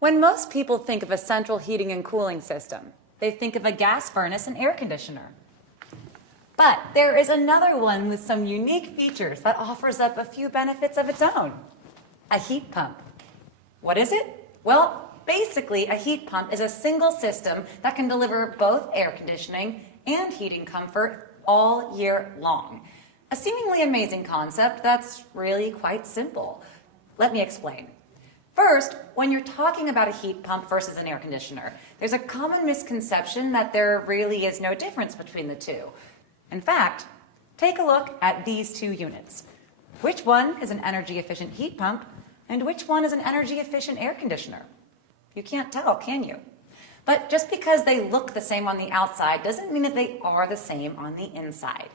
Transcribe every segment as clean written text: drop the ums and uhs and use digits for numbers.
When most people think of a central heating and cooling system, they think of a gas furnace and air conditioner. But there is another one with some unique features that offers up a few benefits of its own. A heat pump. What is it? Well, basically a heat pump is a single system that can deliver both air conditioning and heating comfort all year long. A seemingly amazing concept that's really quite simple. Let me explain. First, when you're talking about a heat pump versus an air conditioner, there's a common misconception that there really is no difference between the two. In fact, take a look at these two units. Which one is an energy-efficient heat pump, and which one is an energy-efficient air conditioner? You can't tell, can you? But just because they look the same on the outside doesn't mean that they are the same on the inside.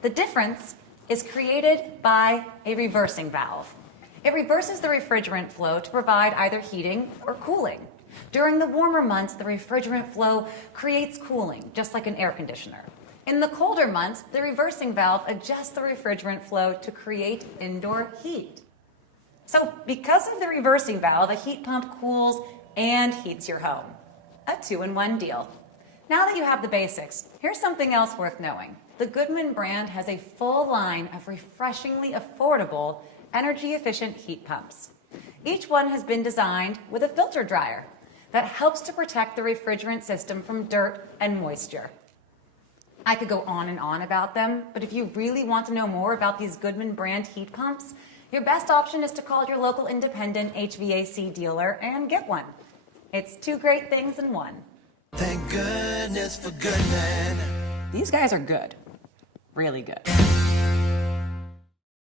The difference is created by a reversing valve. It reverses the refrigerant flow to provide either heating or cooling. During the warmer months, the refrigerant flow creates cooling, just like an air conditioner. In the colder months, the reversing valve adjusts the refrigerant flow to create indoor heat. So because of the reversing valve, a heat pump cools and heats your home. A two-in-one deal. Now that you have the basics, here's something else worth knowing. The Goodman brand has a full line of refreshingly affordable, energy-efficient heat pumps. Each one has been designed with a filter dryer that helps to protect the refrigerant system from dirt and moisture. I could go on and on about them, but if you really want to know more about these Goodman brand heat pumps, your best option is to call your local independent HVAC dealer and get one. It's two great things in one. Thank goodness for Goodman. These guys are good. Really good.